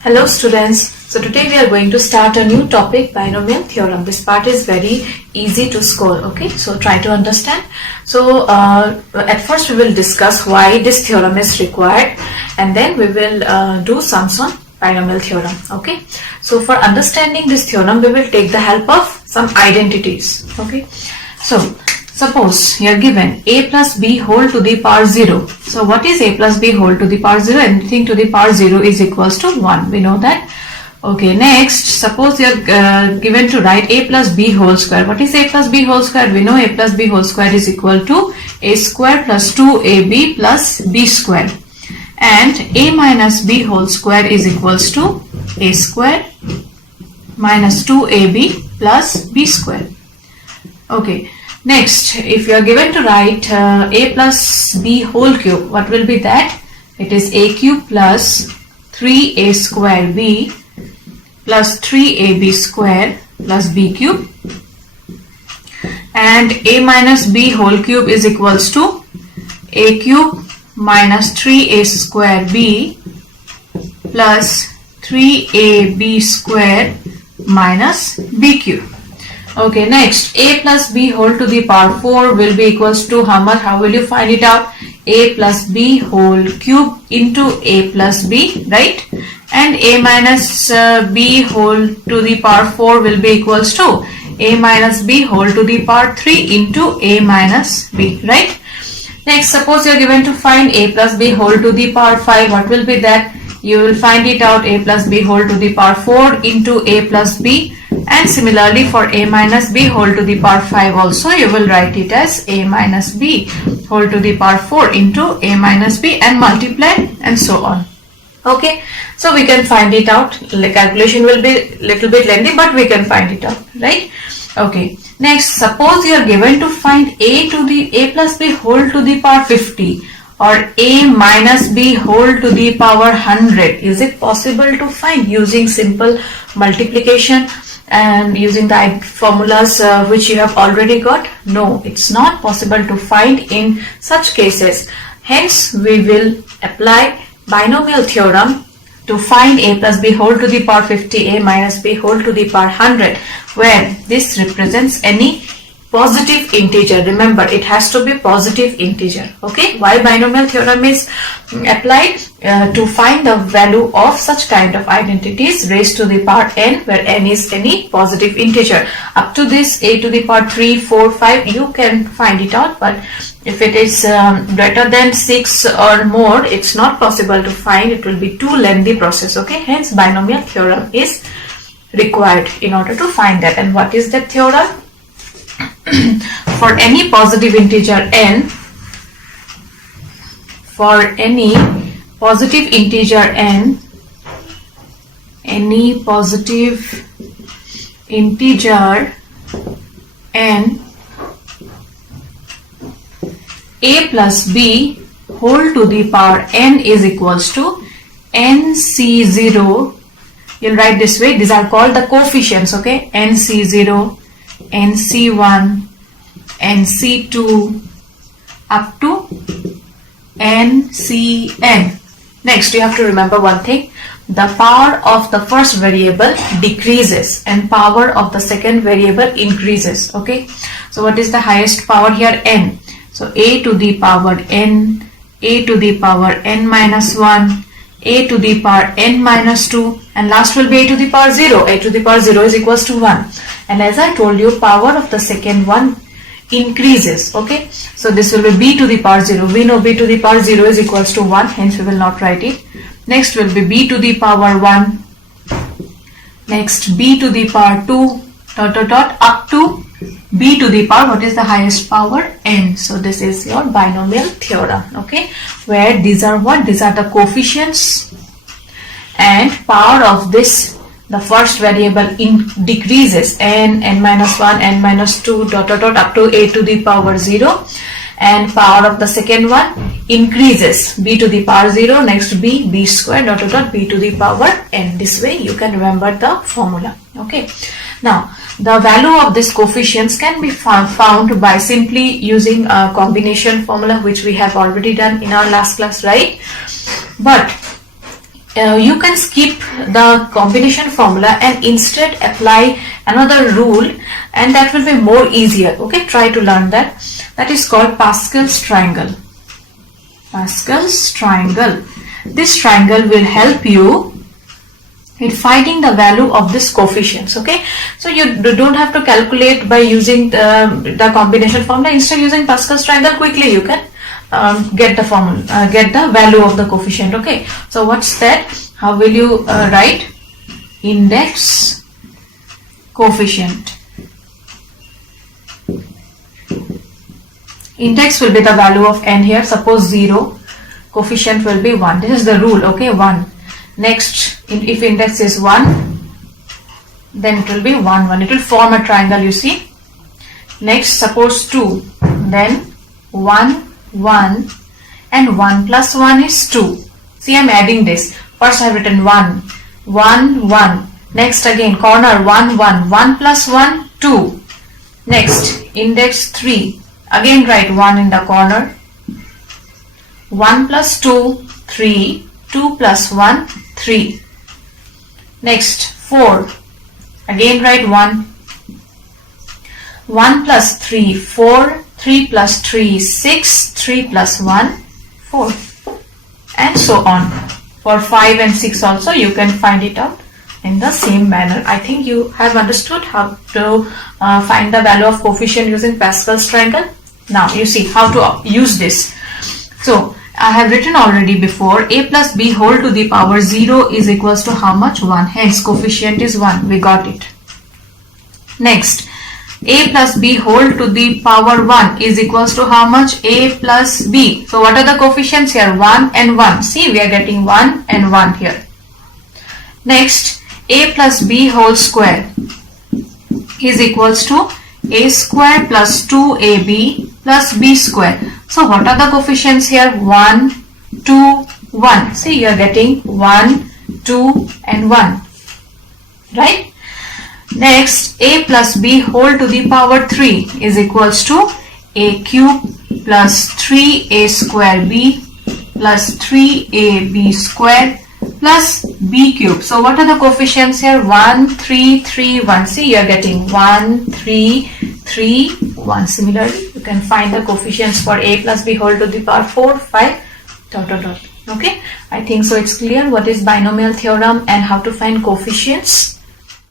Hello students. So today we are going to start a new topic, binomial theorem. This part is very easy to score. Okay, so try to understand. So at first we will discuss why this theorem is required, and then we will do sums on binomial theorem. Okay, so for understanding this theorem we will take the help of some identities. Okay, so suppose you are given a plus b whole to the power 0. So what is a plus b whole to the power 0? Anything to the power 0 is equals to 1. We know that. Okay, next, suppose you are given to write a plus b whole square. What is a plus b whole square? We know a plus b whole square is equal to a square plus 2ab plus b square. And a minus b whole square is equals to a square minus 2ab plus b square. Okay. Next, if you are given to write a plus b whole cube, what will be that? It is a cube plus 3a square b plus 3ab square plus b cube. And a minus b whole cube is equals to a cube minus 3a square b plus 3ab square minus b cube. Okay, next, a plus b whole to the power 4 will be equals to how much? How will you find it out? A plus b whole cube into a plus b, right? And a minus b whole to the power 4 will be equals to a minus b whole to the power 3 into a minus b, right? Next, suppose you are given to find a plus b whole to the power 5. What will be that? You will find it out a plus b whole to the power 4 into a plus b. And similarly for a minus b whole to the power 5 also, you will write it as a minus b whole to the power 4 into a minus b and multiply and so on. Okay, so we can find it out. The calculation will be little bit lengthy, but we can find it out, right? Okay, next, suppose you are given to find a plus b whole to the power 50 or a minus b whole to the power 100. Is it possible to find using simple multiplication and using the formulas which you have already got? No, it's not possible to find in such cases. Hence, we will apply binomial theorem to find a plus b whole to the power 50, a minus b whole to the power 100, where this represents any positive integer. Remember, it has to be positive integer. Okay, why binomial theorem is applied? To find the value of such kind of identities raised to the power n, where n is any positive integer. Up to this a to the power 3, 4, 5, you can find it out, but if it is greater than 6 or more, it's not possible to find. It will be too lengthy process. Okay, hence binomial theorem is required in order to find that. And what is that theorem? For any positive integer n, for any positive integer n, any positive integer n, a plus b whole to the power n is equals to nc0. You'll write this way. These are called the coefficients. Okay, nc0, nc1, nc2 up to ncn. Next, you have to remember one thing. The power of the first variable decreases and power of the second variable increases. Okay, so what is the highest power here? N. So a to the power n, a to the power n minus 1, a to the power n minus 2, and last will be a to the power 0. A to the power 0 is equals to 1. And as I told you, power of the second one increases. Okay, so this will be b to the power 0. We know b to the power 0 is equals to 1, hence we will not write it. Next will be b to the power 1. Next, b to the power 2 up to b to the power, what is the highest power? N. So this is your binomial theorem. Okay, where these are what? These are the coefficients, and power of this, the first variable decreases, n, n minus 1, n minus 2 up to a to the power 0, and power of the second one increases, b to the power 0, next b square b to the power n. This way you can remember the formula. Okay, now the value of these coefficients can be found by simply using a combination formula, which we have already done in our last class, right? But you can skip the combination formula and instead apply another rule, and that will be more easier. Okay, try to learn that. That is called Pascal's triangle. Pascal's triangle. This triangle will help you in finding the value of this coefficients. Okay, so you don't have to calculate by using the combination formula. Instead, using Pascal's triangle, quickly you can get the formula, get the value of the coefficient. Okay, so what's that? How will you write? Index coefficient. Index will be the value of n here. Suppose 0, coefficient will be 1. This is the rule. Okay, 1. Next, if index is 1, then it will be 1, 1. It will form a triangle, you see. Next, suppose 2, then 1, 1, and 1 plus 1 is 2. See, I am adding this. First I have written 1, 1, 1. Next again, corner 1, 1. 1 plus 1, 2. Next, index 3. Again write 1 in the corner. 1 plus 2, 3. 2 plus 1, 3. Next, 4. Again write 1. 1 plus 3, 4. 3 plus 3, 6. 3 plus 1, 4. And so on. For 5 and 6 also you can find it out in the same manner. I think you have understood how to find the value of coefficient using Pascal's triangle. Now you see how to use this. So I have written already before, a plus b whole to the power 0 is equals to how much? 1. Hence coefficient is 1. We got it. Next, a plus b whole to the power 1 is equals to how much? A plus b. So what are the coefficients here? 1 and 1. See, we are getting 1 and 1 here. Next, a plus b whole square is equals to a square plus 2ab plus b square. So what are the coefficients here? 1, 2, 1. See, you are getting 1, 2 and 1. Right? Next, a plus b whole to the power 3 is equals to a cube plus 3a square b plus 3ab square plus b cube. So what are the coefficients here? 1, 3, 3, 1. See, you are getting 1, 3, 3, 1. Similarly, you can find the coefficients for a plus b whole to the power 4, 5, dot, dot, dot. Okay, I think so it's clear what is binomial theorem and how to find coefficients.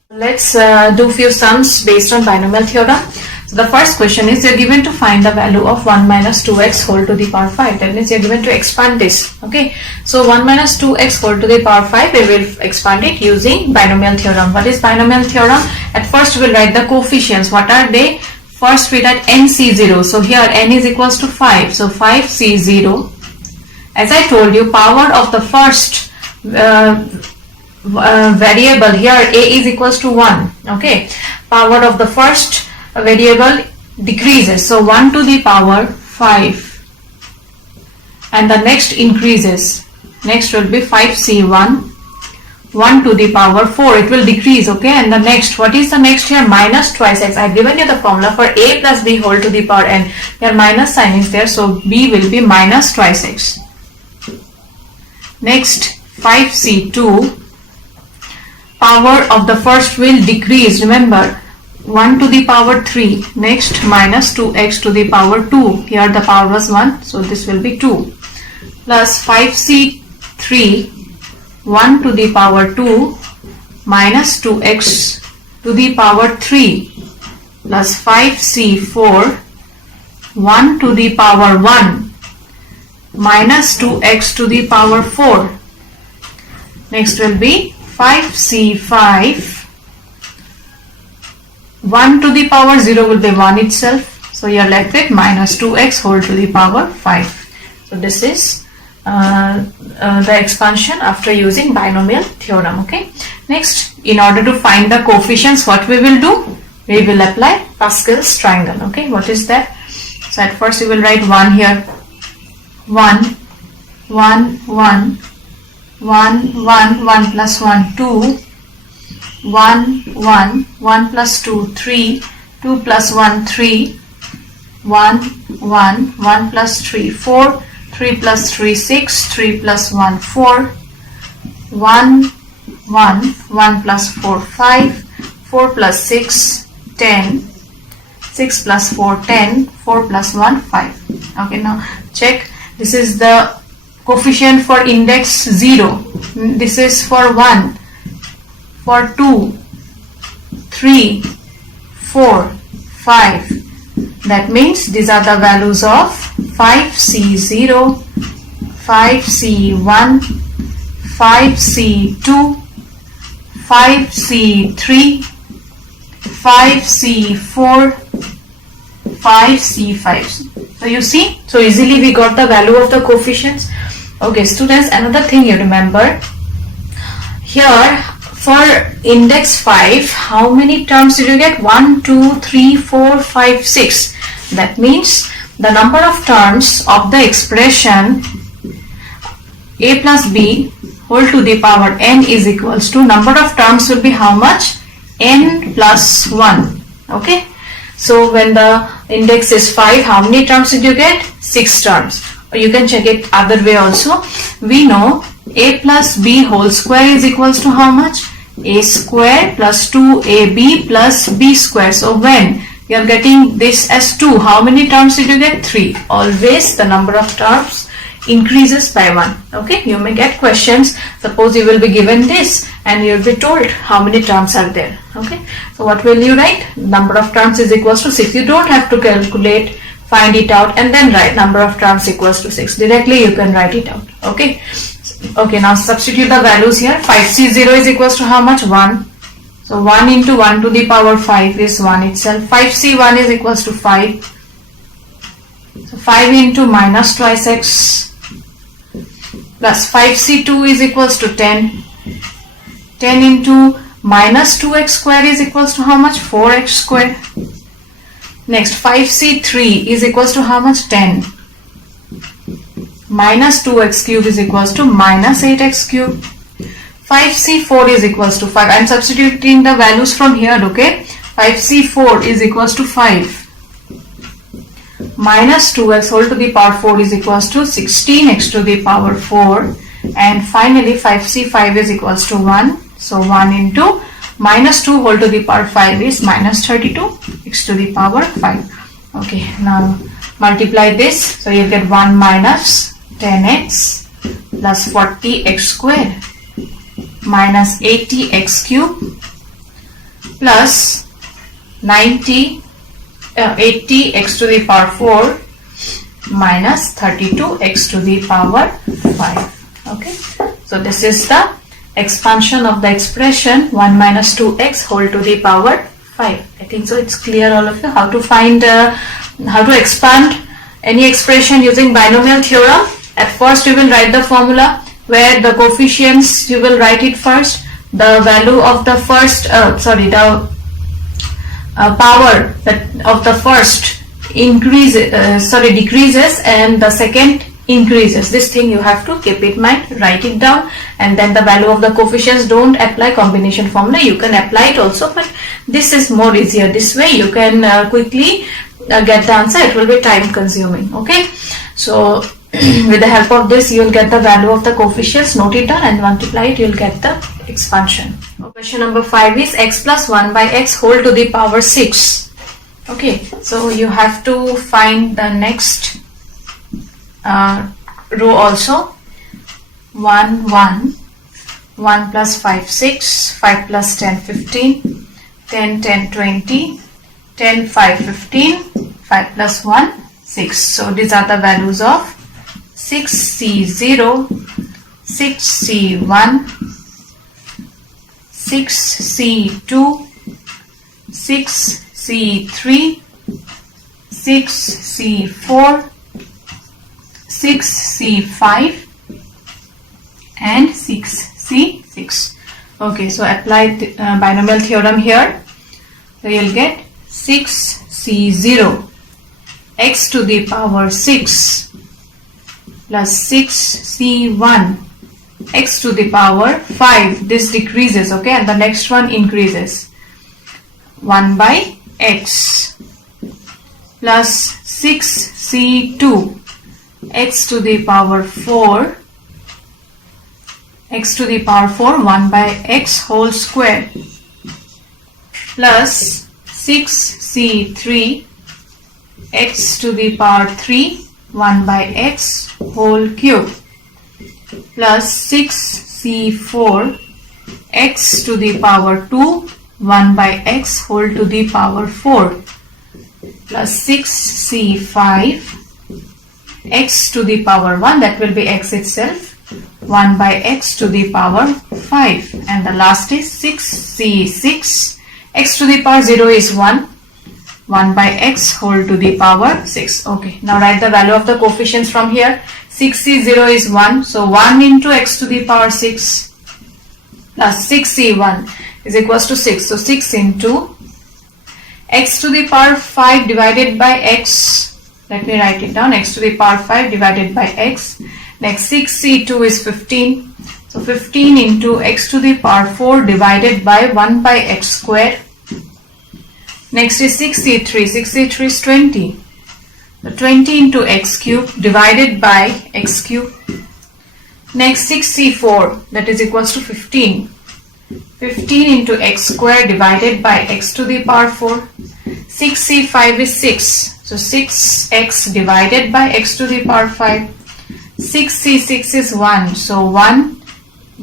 Let's do few sums based on binomial theorem. So the first question is, you're given to find the value of 1 minus 2x whole to the power 5. That means you're given to expand this. Okay, so 1 minus 2x whole to the power 5, we will expand it using binomial theorem. What is binomial theorem? At first we'll write the coefficients. What are they? First we write nc0. So here n is equals to 5. So 5c0. As I told you, power of the first variable here, a is equals to 1. Okay, power of the first variable decreases. So 1 to the power 5. And the next increases. Next will be 5c1. 1 to the power 4. It will decrease. Okay, and the next, what is the next here? Minus twice x. I have given you the formula for a plus b whole to the power n. Here minus sign is there. So b will be minus twice x. Next, 5c2. Power of the first will decrease. Remember, 1 to the power 3. Next, minus 2x to the power 2. Here the power was 1. So this will be 2. Plus 5c3. 1 to the power 2. Minus 2x to the power 3. Plus 5c4. 1 to the power 1. Minus 2x to the power 4. Next will be 5c5. 1 to the power 0 will be 1 itself. So you are left with minus 2x whole to the power 5. So this is the expansion after using binomial theorem. Okay. Next, in order to find the coefficients, what we will do? We will apply Pascal's triangle. Okay. What is that? So at first we will write 1 here. 1, 1, 1. 1, 1, 1 plus 1, 2, 1, 1, 1 plus 2, 3, 2 plus 1, 3, 1, 1, 1 plus 3, 4, 3 plus 3, 6, 3 plus 1, 4, 1, 1, 1 plus 4, 5, 4 plus 6, 10, 6 plus 4, 10, 4 plus 1, 5. Okay, now check. This is the coefficient for index 0. This is for 1, for 2, 3, 4, 5. That means these are the values of 5C0, 5C1, 5C2, 5C3, 5C4, 5C5. So you see, so easily we got the value of the coefficients. Okay, students, another thing you remember here, for index 5, how many terms did you get? 1, 2, 3, 4, 5, 6. That means the number of terms of the expression a plus b whole to the power n is equals to, number of terms will be how much? N plus 1. Okay. So when the index is 5, how many terms did you get? 6 terms. Or you can check it other way also. We know a plus b whole square is equals to how much? A square plus 2ab plus b square. So when you are getting this as 2, how many terms did you get? 3. Always the number of terms increases by 1. Okay, you may get questions. Suppose you will be given this and you will be told how many terms are there. Okay, so what will you write? Number of terms is equals to 6. You don't have to calculate, find it out and then write number of terms equals to 6. Directly you can write it out. Okay. Okay, now substitute the values here. 5C0 is equals to how much? 1. So 1 into 1 to the power 5 is 1 itself. 5C1 is equals to 5. So 5 into minus twice x plus 5C2 is equals to 10. 10 into minus 2x square is equals to how much? 4x square. Next 5C3 is equals to how much? 10. Minus 2x cube is equals to minus 8x cube. 5C4 is equals to 5. I am substituting the values from here, okay. 5C4 is equals to 5. Minus 2x whole to the power 4 is equals to 16x to the power 4. And finally 5C5 is equals to 1. So 1 into minus 2 whole to the power 5 is minus 32x to the power 5. Okay, now multiply this. So you get 1 minus 10x plus 40x square minus 80x cube plus 80x to the power 4 minus 32x to the power 5. Okay, so this is the expansion of the expression 1 minus 2x whole to the power 5. I think so it's clear all of you how to find, how to expand any expression using binomial theorem. At first you will write the formula where the coefficients you will write it first, the value of the first, the power of the first decreases and the second increases. This thing you have to keep in mind, write it down, and then the value of the coefficients, don't apply combination formula. You can apply it also, but this is more easier. This way you can quickly get the answer. It will be time consuming. Okay, so with the help of this you will get the value of the coefficients, note it down and multiply it, you will get the expansion. Question number 5 is x plus 1 by x whole to the power 6. Okay, so you have to find the next row also. 1 1 1 plus 5 6, 5 plus 10 15, 10 10 20, 10 5 15, 5 plus 1 6. So these are the values of 6C0, 6C1, 6C2, 6C3, 6C4, 6C5 and 6C6. Okay, so apply the binomial theorem here. So you'll get 6C0 x to the power 6 plus 6C1 x to the power 5. This decreases, okay, and the next one increases. 1 by x plus 6C2 x to the power 4 x to the power 4 1 by x whole square plus 6c3 x to the power 3 1 by x whole cube plus 6c4 x to the power 2 1 by x whole to the power 4 plus 6c5 x to the power 1, that will be x itself, 1 by x to the power 5, and the last is 6c6 x to the power 0 is 1 by x whole to the power 6. Okay, now write the value of the coefficients from here. 6c0 is 1, so 1 into x to the power 6 plus 6c1 is equals to 6, so 6 into x to the power 5 divided by x. Let me write it down. X to the power 5 divided by x. Next 6c2 is 15. So 15 into x to the power 4 divided by 1 by x square. Next is 6c3. 6c3 is 20. So 20 into x cube divided by x cube. Next 6c4, that is equals to 15. 15 into x square divided by x to the power 4. 6c5 is 6. So 6x divided by x to the power 5. 6c6 is 1. So 1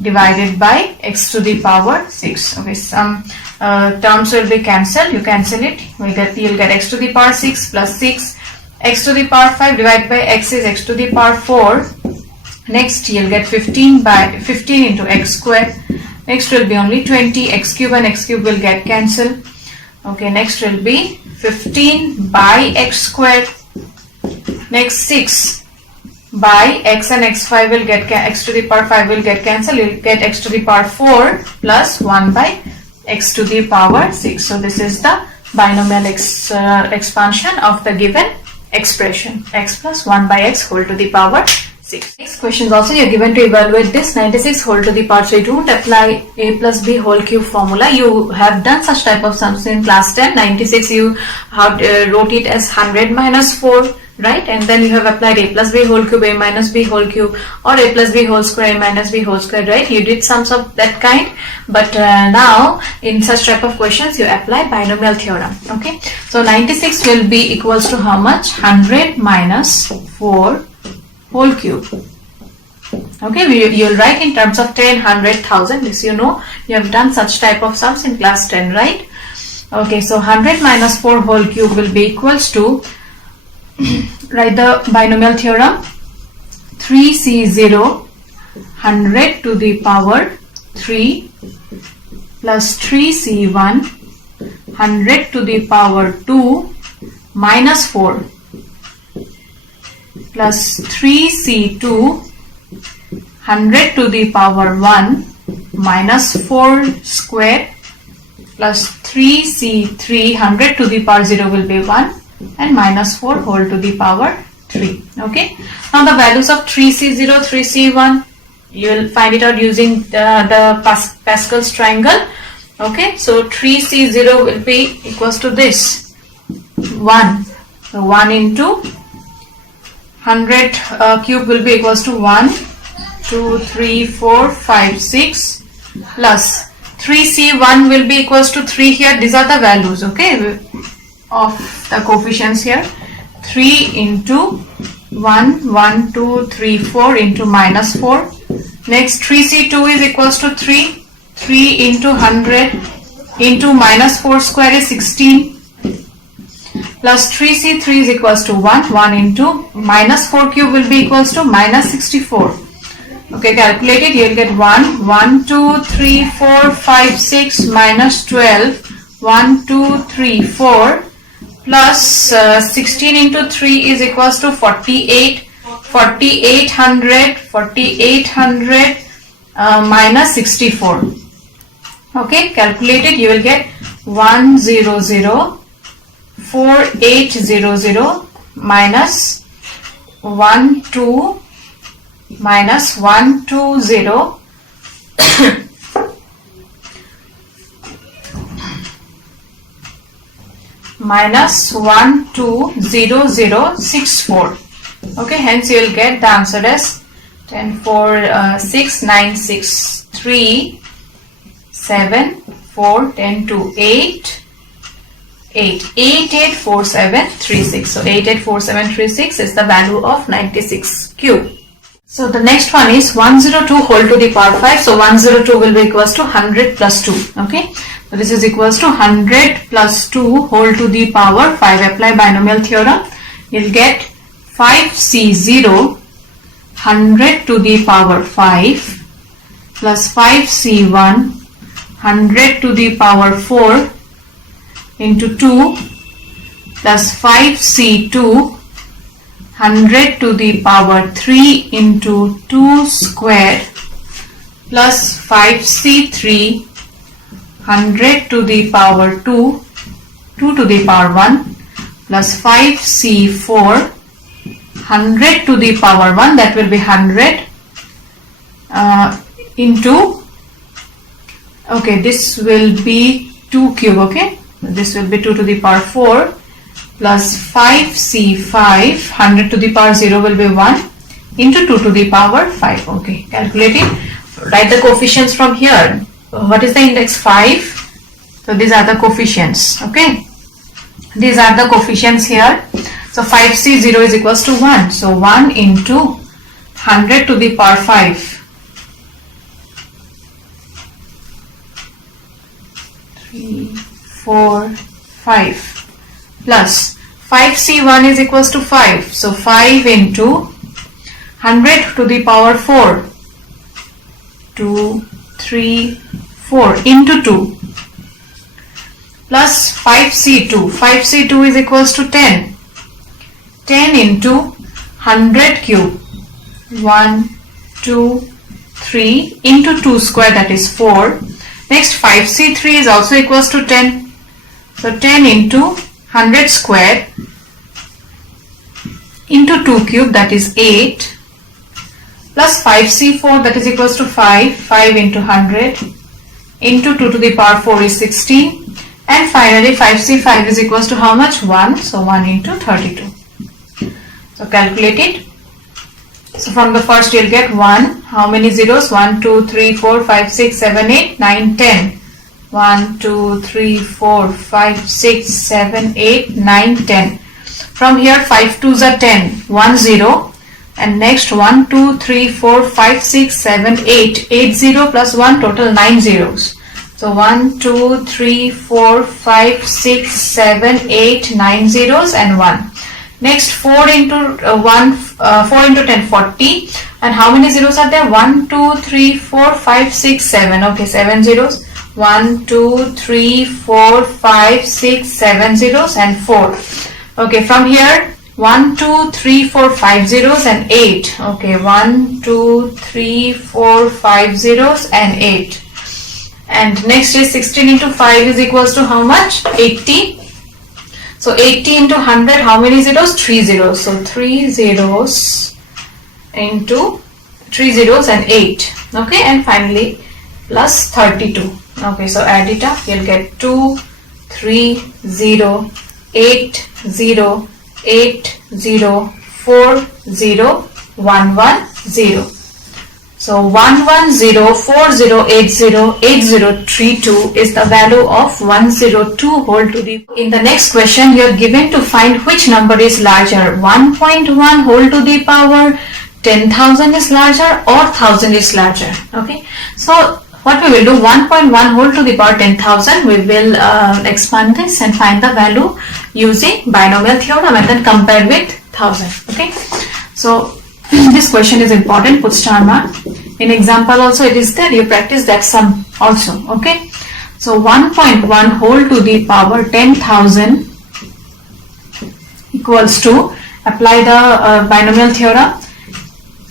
divided by x to the power 6. Okay, some terms will be cancelled. You cancel it. You'll get x to the power 6 plus 6. X to the power 5 divided by x is x to the power 4. Next you'll get 15 into x square. Next will be only 20. X cube and x cube will get cancelled. Okay, next will be 15 by x square. Next 6 by x and x5 will get x to the power 5 will get cancelled. You will get x to the power 4 plus 1 by x to the power 6. So this is the binomial expansion of the given expression, x plus 1 by x whole to the power 6. Next questions also you are given to evaluate this. 96 whole to the power 3. Don't apply a plus b whole cube formula. You have done such type of sums in class 10. 96 you wrote it as 100 minus 4, right? And then you have applied a plus b whole cube, a minus b whole cube, or a plus b whole square, a minus b whole square, right? You did sums of that kind. But now in such type of questions you apply binomial theorem. Okay. So 96 will be equals to how much? 100 minus 4 whole cube. Okay, you'll write in terms of 10, 100, 1000. This you know, you have done such type of sums in class 10, right? Okay, so 100 minus 4 whole cube will be equals to, write the binomial theorem, 3c0 100 to the power 3 plus 3c1 100 to the power 2 minus 4 plus 3c2 100 to the power 1 minus 4 square plus 3c3 100 to the power 0 will be 1 and minus 4 whole to the power 3. Okay. Now the values of 3c0, 3c1 you will find it out using the Pascal's triangle. Okay. So 3c0 will be equals to this 1. So 1 into 100 cube will be equals to 1, 2, 3, 4, 5, 6 plus 3c1 will be equals to 3 here. These are the values, okay, of the coefficients here. 3 into 1, 1, 2, 3, 4 into minus 4. Next 3c2 is equals to 3. 3 into 100 into minus 4 square is 16. Plus 3c3 is equals to 1. 1 into minus 4 cube will be equals to minus 64. Okay, calculate it. You will get 1, 1, 2, 3, 4, 5, 6 minus 12. 1, 2, 3, 4 plus 16 into 3 is equals to 48. 4800 minus 64. Okay, calculate it. You will get 1004800 minus 12 minus 120 minus 12064. Okay, hence you will get the answer as 10, 4, 6, 9, 6, 3, 7, 4, 10, 2, 8, 8, 8, 8, 4, 7, 3, 6. So 8, 8, 4, 7, 3, 6 is the value of 96 cube. So the next one is 102 whole to the power 5. So 102 will be equals to 100 plus 2. Okay. So this is equals to 100 plus 2 whole to the power 5. Apply binomial theorem. You'll get 5C0 100 to the power 5 plus 5C1 100 to the power 4 into 2 plus 5C2 100 to the power 3 into 2 square plus 5C3 100 to the power 2 2 to the power 1 plus 5C4 100 to the power 1, that will be 100 into, okay, this will be 2 cube, okay, this will be 2 to the power 4 plus 5C5 100 to the power 0 will be 1 into 2 to the power 5. Okay, calculate it. Write the coefficients from here. What is the index? 5. So these are the coefficients. Okay, these are the coefficients here. So 5C0 is equals to 1. So 1 into 100 to the power 5. 3, 4, 5 plus 5C1 is equals to 5. So 5 into 100 to the power 4. 2, 3, 4 into 2 plus 5C2. 5C2 is equals to 10. 10 into 100 cube. 1, 2, 3 into 2 square, that is 4. Next 5C3 is also equals to 10. So 10 into 100 square into 2 cube, that is 8, plus 5C4, that is equals to 5. 5 into 100 into 2 to the power 4 is 16. And finally 5C5 is equals to how much? 1. So 1 into 32. So calculate it. So from the first you'll get 1. How many zeros? 1, 2, 3, 4, 5, 6, 7, 8, 9, 10. 1, 2, 3, 4, 5, 6, 7, 8, 9, 10. From here 5 2s are 10. 1 0. And next 1, 2, 3, 4, 5, 6, 7, 8. 8 0 plus 1, total 9 zeros. So 1, 2, 3, 4, 5, 6, 7, 8, 9 zeros and 1. Next 4 into 4 into 10, 40. And how many zeros are there? 1, 2, 3, 4, 5, 6, 7. Okay, 7 zeros. 1, 2, 3, 4, 5, 6, 7 zeros and 4. Okay, from here 1, 2, 3, 4, 5 zeros and 8. Okay, 1, 2, 3, 4, 5 zeros and 8. And next is 16 into 5 is equals to how much? 80. So 80 into 100, how many zeros? 3 zeros. So 3 zeros into 3 zeros and 8. Okay, and finally plus 32. Okay, so add it up. You'll get 2, 3, 0, 8, 0, 8, 0, 4, 0, 1, 1, 0. So 11040808032 is the value of 102 whole to the. In the next question, you are given to find which number is larger. 1.1 whole to the power 10,000 is larger or 1000 is larger. Okay. So what we will do, 1.1 whole to the power 10,000. We will expand this and find the value using binomial theorem and then compare with 1000. Okay. So this question is important. Put star mark. In example also it is there. You practice that sum also. Okay. So 1.1 whole to the power 10,000 equals to, apply the binomial theorem,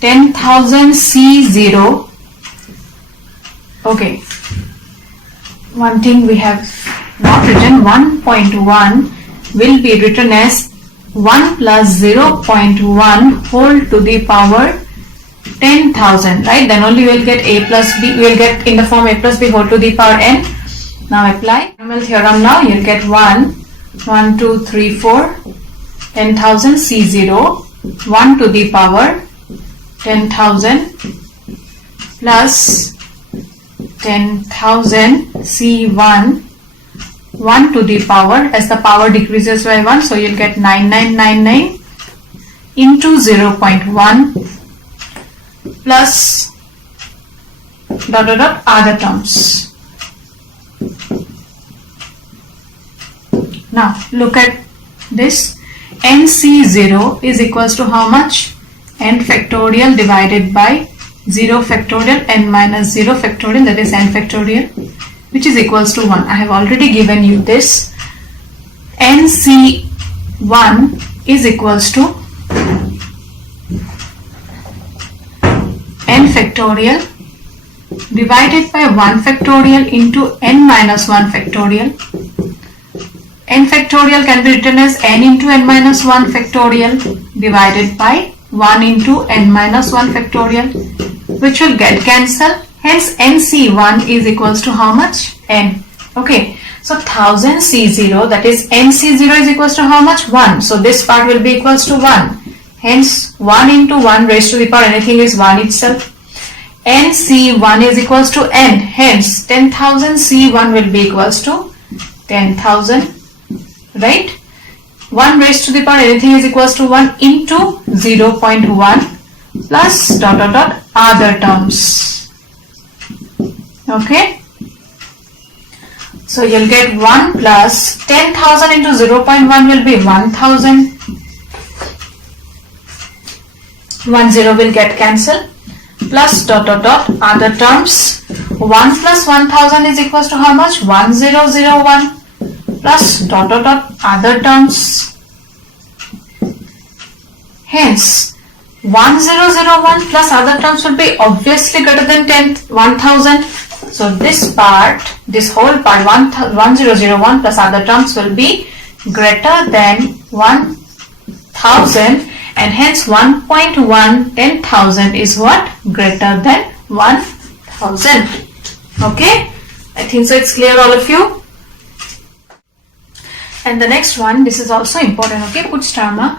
10,000 C0. Okay. One thing we have not written, 1.1 will be written as 1 plus 0.1 whole to the power 10,000, right? Then only we will get a plus b, we will get in the form a plus b whole to the power n. Now apply binomial theorem. Now you will get 1, 2, 3, 4, 10,000 C0, 1 to the power 10,000 plus 10,000 C1, 1 to the power, as the power decreases by 1, so you'll get 9999 into 0.1 plus dot dot dot other terms. Now look at this. NC0 is equals to how much? N factorial divided by 0 factorial, n minus 0 factorial, that is n factorial, which is equals to 1. I have already given you this. NC1 is equals to n factorial divided by 1 factorial into n minus 1 factorial. N factorial can be written as n into n minus 1 factorial divided by 1 into n minus 1 factorial, which will get cancelled. Hence NC1 is equals to how much? N. Okay. So 1000 C0, that is NC0 is equals to how much? 1. So this part will be equals to 1. Hence 1 into 1 raised to the power anything is 1 itself. NC1 is equals to N. Hence 10,000 C1 will be equals to 10,000. Right? 1 raised to the power anything is equals to 1 into 0.1 plus dot dot dot other terms. Okay? So you'll get 1 plus 10,000 into 0.1 will be 1,000. 1 0 will get cancelled plus dot dot dot other terms. 1 plus 1,000 is equals to how much? 1001 plus dot dot dot other terms. Hence 1001 plus other terms will be obviously greater than 1,000. So this part, this whole part 1001 plus other terms will be greater than 1,000, and hence 1.1 10,000 is what? Greater than 1,000. Okay, I think so it's clear all of you. And the next one, this is also important. Okay, Putzterma.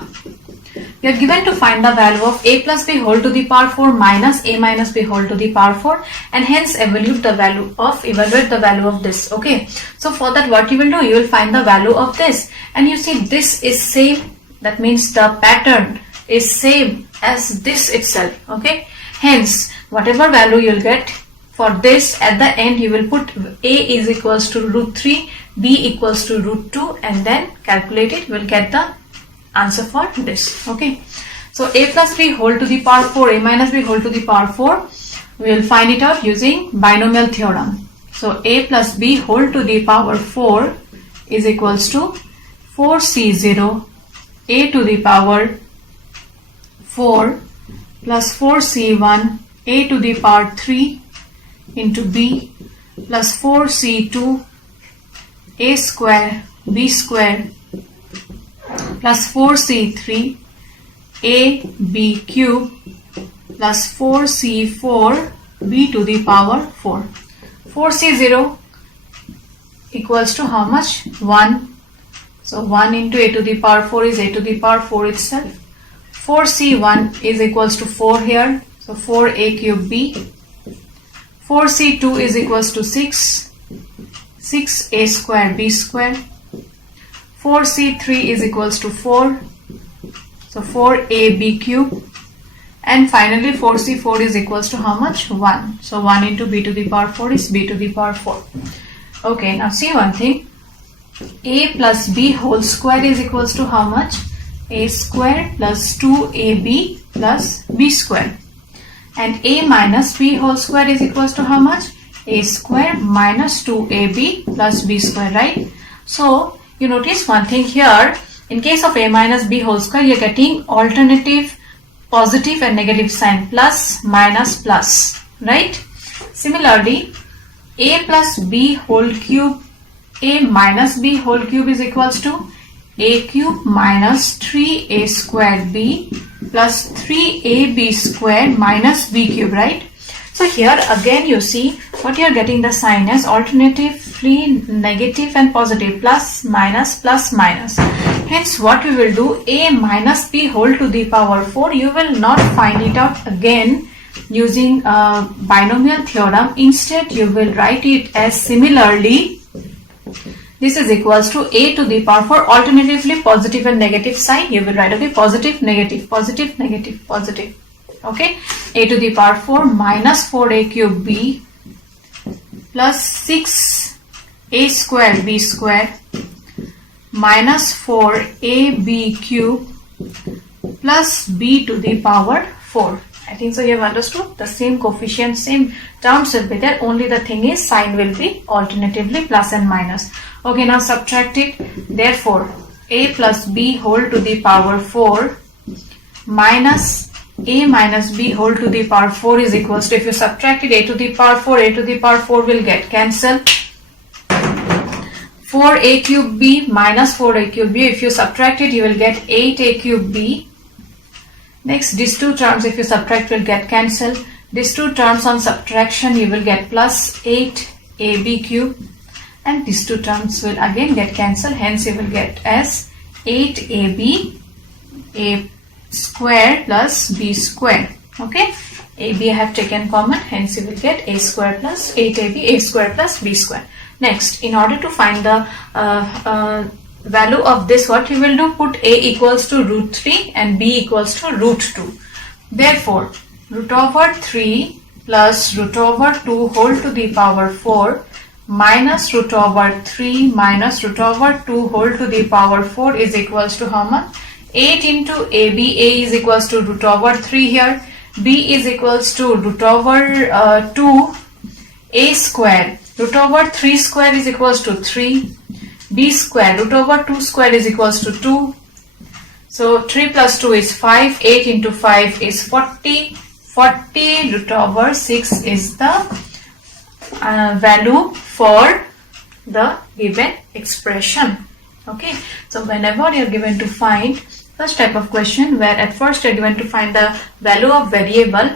We are given to find the value of a plus b whole to the power 4 minus a minus b whole to the power 4, and hence evaluate the value of this. Okay, so for that what you will do, you will find the value of this, and you see this is same, that means the pattern is same as this itself. Okay, hence whatever value you will get for this, at the end you will put a is equals to √3, b equals to √2, and then calculate it. You will get the answer for this. Okay, so a plus b whole to the power 4, a minus b whole to the power 4, we will find it out using binomial theorem. So a plus b whole to the power 4 is equals to 4c0 a to the power 4 plus 4c1 a to the power 3 into b plus 4c2 a square b square plus 4c3 a b cube plus 4c4 b to the power 4. 4c0 equals to how much? 1. So 1 into a to the power 4 is a to the power 4 itself. 4c1 is equals to 4 here. So 4a cube b. 4c2 is equals to 6. 6a square b square. 4c3 is equals to 4. So 4ab cube. And finally 4c4 is equals to how much? 1. So 1 into b to the power 4 is b to the power 4. Okay, now see one thing. A plus b whole square is equals to how much? A square plus 2ab plus b square. And a minus b whole square is equals to how much? A square minus 2ab plus b square, right? So you notice one thing here. In case of a minus b whole square, you are getting alternative positive and negative sign, plus, minus, plus, right? Similarly, a plus b whole cube, a minus b whole cube is equals to a cube minus 3a square b plus 3ab square minus b cube, right? So here again you see what you are getting the sign as alternatively negative and positive, plus, minus, plus, minus. Hence what we will do, a minus b whole to the power 4, you will not find it out again using binomial theorem. Instead you will write it as similarly, this is equals to a to the power 4, alternatively positive and negative sign you will write, okay, positive, negative, positive, negative, positive, okay, a to the power 4 minus 4a cube b plus 6a square b square minus 4ab cube plus b to the power 4. I think so you have understood. The same coefficient, same terms will be there, only the thing is sign will be alternatively plus and minus. Okay, now subtract it. Therefore, a plus b whole to the power 4 minus a minus b whole to the power 4 is equals to, if you subtract it, a to the power 4, a to the power 4 will get cancelled. 4a cube b minus 4a cube b, if you subtract it, you will get 8a cube b. Next, these two terms, if you subtract, will get cancelled. These two terms on subtraction, you will get plus 8ab cube. And these two terms will again get cancelled. Hence, you will get as 8ab a square plus b square. Okay, ab I have taken common. Hence, you will get a square plus 8ab a square plus b square. Next, in order to find the value of this, what you will do, put a equals to root 3 and b equals to root 2. Therefore, root over 3 plus root over 2 whole to the power 4 minus root over 3 minus root over 2 whole to the power 4 is equals to how much? 8 into ab. A is equals to root over 3 here, b is equals to root over 2 a square. Root over 3 square is equals to 3. B square, root over 2 square is equals to 2. So 3 plus 2 is 5. 8 into 5 is 40. 40 root over 6 is the value for the given expression. Okay. So whenever you are given to find such type of question where at first you are given to find the value of variable,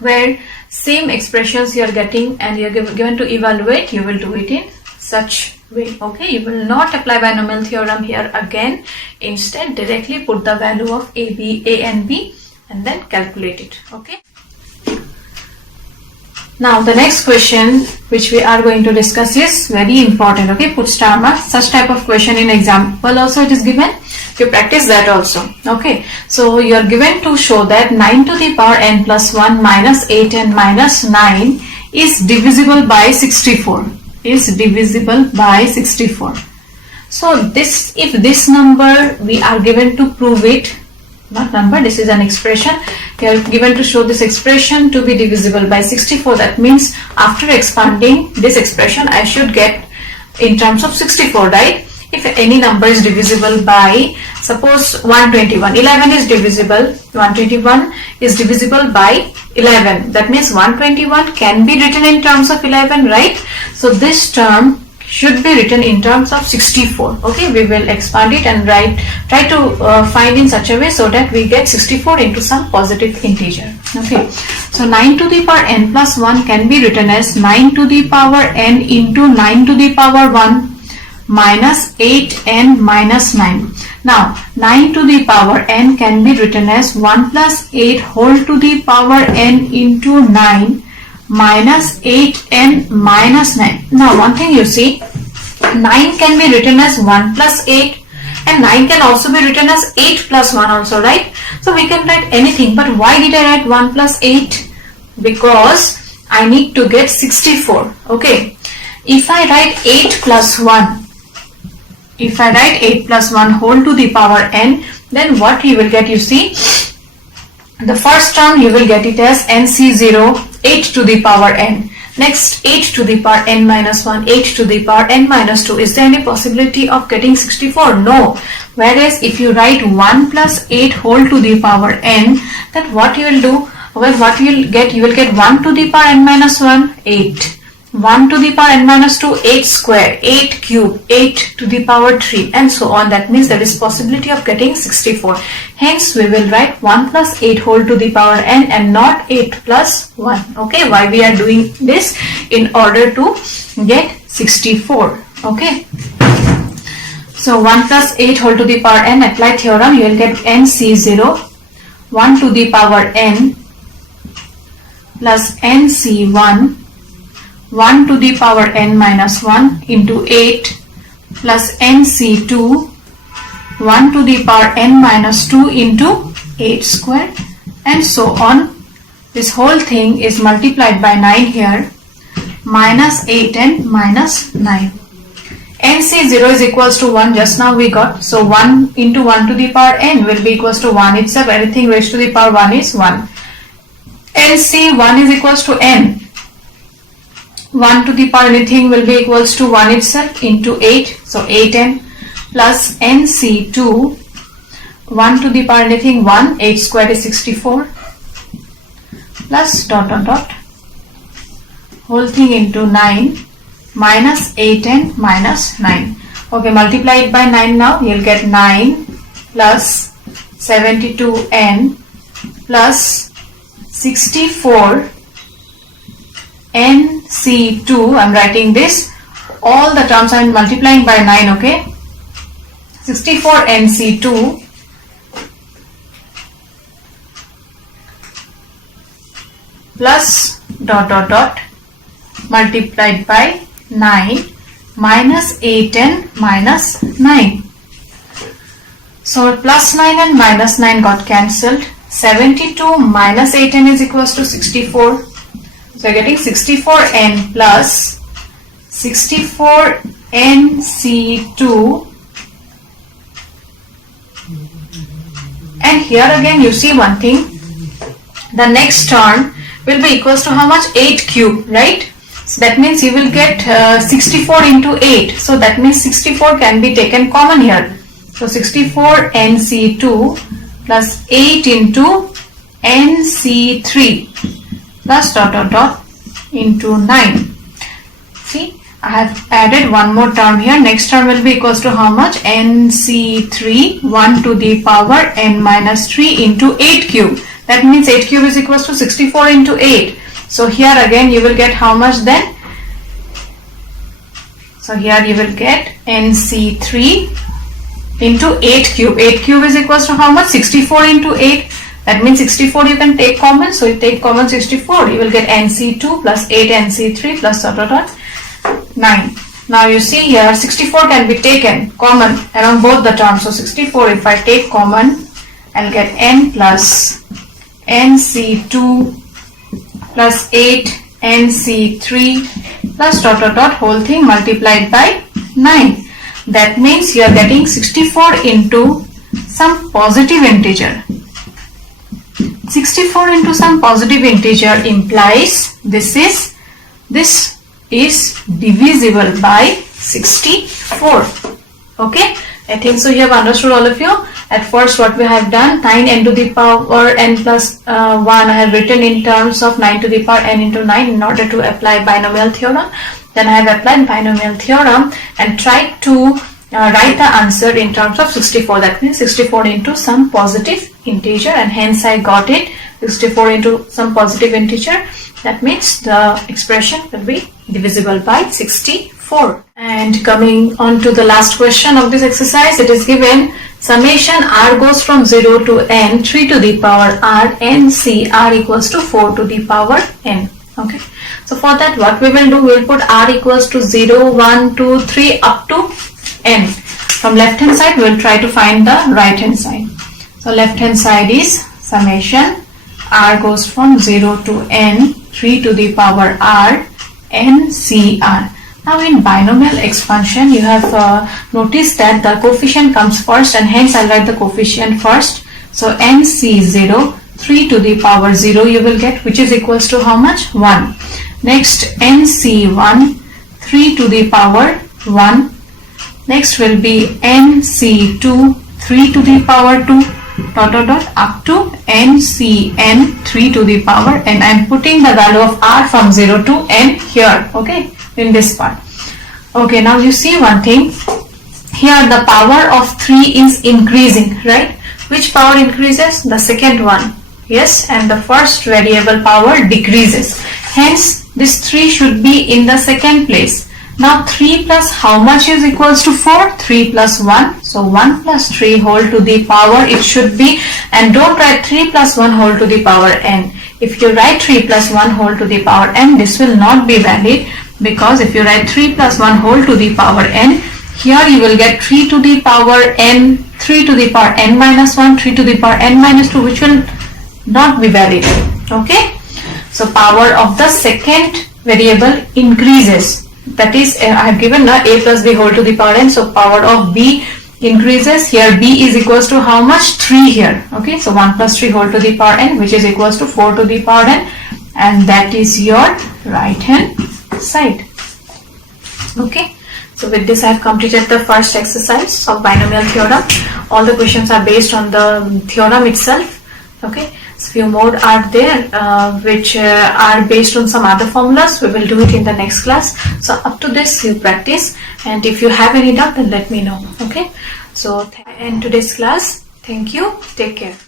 where same expressions you are getting and you are given to evaluate, you will do it in such way. Okay, you will not apply binomial theorem here again. Instead, directly put the value of a and b and then calculate it. Okay. Now the next question which we are going to discuss is very important. Okay, put star mark. Such type of question in example also it is given. You practice that also. Okay, so you are given to show that 9 to the power n plus 1 minus 8n minus 9 is divisible by 64. Is divisible by 64. So this, if this number we are given to prove it, not number, this is an expression, we are given to show this expression to be divisible by 64. That means after expanding this expression I should get in terms of 64, right? If any number is divisible by, suppose 121, 11 is divisible, 121 is divisible by 11. That means 121 can be written in terms of 11, right? So this term should be written in terms of 64. Okay, we will expand it and try to find in such a way so that we get 64 into some positive integer. Okay, so 9 to the power n plus 1 can be written as 9 to the power n into 9 to the power 1 minus 8n minus 9. Now 9 to the power n can be written as 1 plus 8 whole to the power n into 9 minus 8n minus 9. Now one thing you see, 9 can be written as 1 plus 8 and 9 can also be written as 8 plus 1 also, right? So we can write anything, but why did I write 1 plus 8? Because I need to get 64. Okay, if I write 8 plus 1, if I write 8 plus 1 whole to the power n, then what you will get, you see, the first term you will get it as NC0, 8 to the power n. Next, 8 to the power n minus 1, 8 to the power n minus 2. Is there any possibility of getting 64? No. Whereas if you write 1 plus 8 whole to the power n, then what you will do? Well, what you will get 1 to the power n minus 1, 8. 1 to the power n minus 2, 8 square, 8 cube, 8 to the power 3 and so on. That means there is possibility of getting 64. Hence we will write 1 plus 8 whole to the power n and not 8 plus 1. Okay, why we are doing this? In order to get 64. Okay. So 1 plus 8 whole to the power n, apply theorem, you will get nc0 1 to the power n plus nc1 1 to the power n minus 1 into 8 plus nc2 1 to the power n minus 2 into 8 square, and so on. This whole thing is multiplied by 9 here, minus 8 and minus 9. nc0 is equals to 1, just now we got. So 1 into 1 to the power n will be equals to 1 itself. Everything raised to the power 1 is 1. nc1 is equals to n. 1 to the power anything will be equals to 1 itself into 8. So 8n plus nc2 1 to the power anything 1. 8 square is 64 plus dot dot dot whole thing into 9 minus 8 and minus 9. Okay, multiply it by 9 now. You'll get 9 plus 72n plus 64 nc2. I'm writing this. All the terms I'm multiplying by 9. Okay, 64 nc2 plus dot dot dot multiplied by 9 minus 8 and minus 9. So plus 9 and minus 9 got cancelled. 72 minus 8n is equals to 64. So you're getting 64n plus 64 nc2. And here again you see one thing. The next term will be equals to how much? 8 cube, right? So that means you will get 64 into 8. So that means 64 can be taken common here. So 64 nc2 plus 8 into nc3 plus dot dot dot into 9. See, I have added one more term here. Next term will be equals to how much? nc3 1 to the power n minus 3 into 8 cube. That means 8 cube is equals to 64 into 8. So here again you will get how much then? So here you will get nc3 into 8 cube. 8 cube is equals to how much? 64 into 8. That means 64 you can take common. So you take common 64. You will get nc2 plus 8 nc3 plus dot dot dot 9. Now you see here 64 can be taken common among both the terms. So 64 if I take common, I'll get n plus nc2 plus 8 nc3 plus dot dot dot whole thing multiplied by 9. That means you are getting 64 into some positive integer. 64 into some positive integer implies this is divisible by 64. Okay, I think so you have understood, all of you. At first what we have done, 9n to the power n plus 1 I have written in terms of 9 to the power n into 9 in order to apply binomial theorem. Then I have applied binomial theorem and tried to write the answer in terms of 64. That means 64 into some positive integer, and hence I got it 64 into some positive integer. That means the expression will be divisible by 64. And coming on to the last question of this exercise, it is given summation r goes from 0 to n 3 to the power r n c r equals to 4 to the power n. Okay, so for that what we will do, we will put r equals to 0, 1, 2, 3 up to n. From left hand side we will try to find the right hand side. So left hand side is summation r goes from 0 to n 3 to the power r n c r. Now in binomial expansion you have noticed that the coefficient comes first, and hence I'll write the coefficient first. So nc0 3 to the power 0 you will get, which is equals to how much? 1. Next nc1 3 to the power 1. Next will be nc2 3 to the power 2 dot dot dot up to ncn 3 to the power n. I am putting the value of r from 0 to n here, okay, in this part. Okay, now you see one thing here, the power of 3 is increasing, right? Which power increases? The second one, yes, and the first variable power decreases. Hence this 3 should be in the second place. Now 3 plus how much is equals to 4? 3 plus 1. So 1 plus 3 whole to the power it should be, and don't write 3 plus 1 whole to the power n. If you write 3 plus 1 whole to the power n, this will not be valid, because if you write 3 plus 1 whole to the power n, here you will get 3 to the power n, 3 to the power n minus 1, 3 to the power n minus 2, which will not be valid. Okay. So power of the second variable increases. That is, I have given a plus b whole to the power n. So power of b increases. Here b is equals to how much? 3 here. Okay. So 1 plus 3 whole to the power n, which is equals to 4 to the power n. And that is your right hand side. Okay. So with this I have completed the first exercise of binomial theorem. All the questions are based on the theorem itself. Okay. So few more are there which are based on some other formulas. We will do it in the next class. So up to this you practice, and if you have any doubt then let me know. Okay. So end today's class. Thank you. Take care.